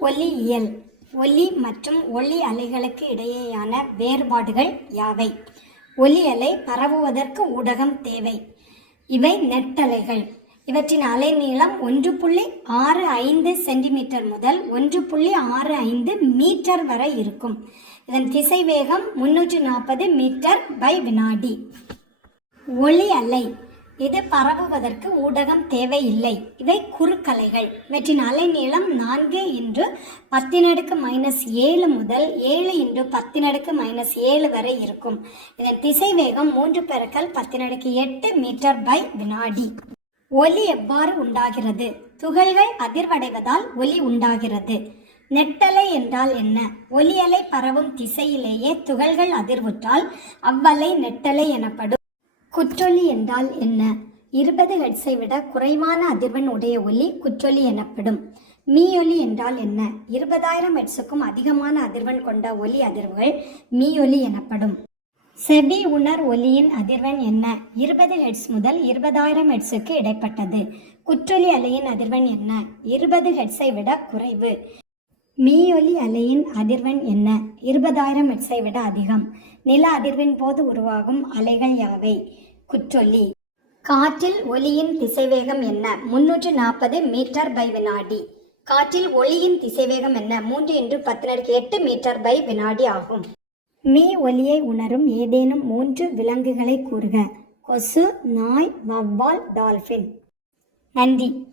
ஒலியியல் ஒலி மற்றும் ஒளி அலைகளுக்கு இடையேயான வேறுபாடுகள் யாவை? ஒலி அலை பரவுவதற்கு ஊடகம் தேவை. இவை நெட்டலைகள். இவற்றின் அலைநீளம் ஒன்று புள்ளி ஆறு ஐந்து சென்டிமீட்டர் முதல் ஒன்று புள்ளி ஆறு ஐந்து மீட்டர் வரை இருக்கும். இதன் திசைவேகம் முன்னூற்று நாற்பது மீட்டர் பை வினாடி. ஒளி அலை இது பரவுவதற்கு ஊடகம் தேவையில்லை. இவை குறுக்கலைகள். இவற்றின் அலைநீளம் நான்கு இன்று பத்தினடுக்கு மைனஸ் ஏழு முதல் ஏழு இன்று பத்தினடுக்கு மைனஸ் ஏழு வரை இருக்கும். இதன் திசைவேகம் மூன்று பெருக்கல் பத்தினடுக்கு எட்டு மீட்டர் பை வினாடி. ஒலி எவ்வாறு உண்டாகிறது? துகள்கள் அதிர்வடைவதால் ஒலி உண்டாகிறது. நெட்டலை என்றால் என்ன? ஒலி அலை பரவும் திசையிலேயே துகள்கள் அதிர்வுற்றால் அவ்வலை நெட்டலை எனப்படும். குற்றொலி என்றால் என்ன? இருபது ஹெட்ஸை விட குறைவான அதிர்வெண் உடைய ஒலி குற்றொலி எனப்படும். மீயொலி என்றால் என்ன? இருபதாயிரம் ஹெட்ஸுக்கும் அதிகமான அதிர்வெண் கொண்ட ஒலி அதிர்வுகள் மீயொலி எனப்படும். செபி உணர் ஒலியின் அதிர்வெண் என்ன? இருபது ஹெட்ஸ் முதல் இருபதாயிரம் ஹெட்ஸுக்கு இடைப்பட்டது. குற்றொலி அலையின் அதிர்வெண் என்ன? இருபது ஹெட்ஸை விட குறைவு. மீயொலி அலையின் அதிர்வெண் என்ன? இருபதாயிரம் ஹெட்ஸை விட அதிகம். நில அதிர்வின் போது உருவாகும் அலைகள் யாவை? குற்றொல்லி காற்றில் ஒலியின் திசைவேகம் என்ன? முன்னூற்று நாற்பது மீட்டர் பை வினாடி. காற்றில் ஒளியின் திசைவேகம் என்ன? மூன்று இன்று பத்தினருக்கு எட்டு மீட்டர் பை வினாடி ஆகும். மீ ஒலியை உணரும் ஏதேனும் மூன்று விலங்குகளை கூறுக. கொசு நாய் வவ்வால் டால்ஃபின் நன்றி.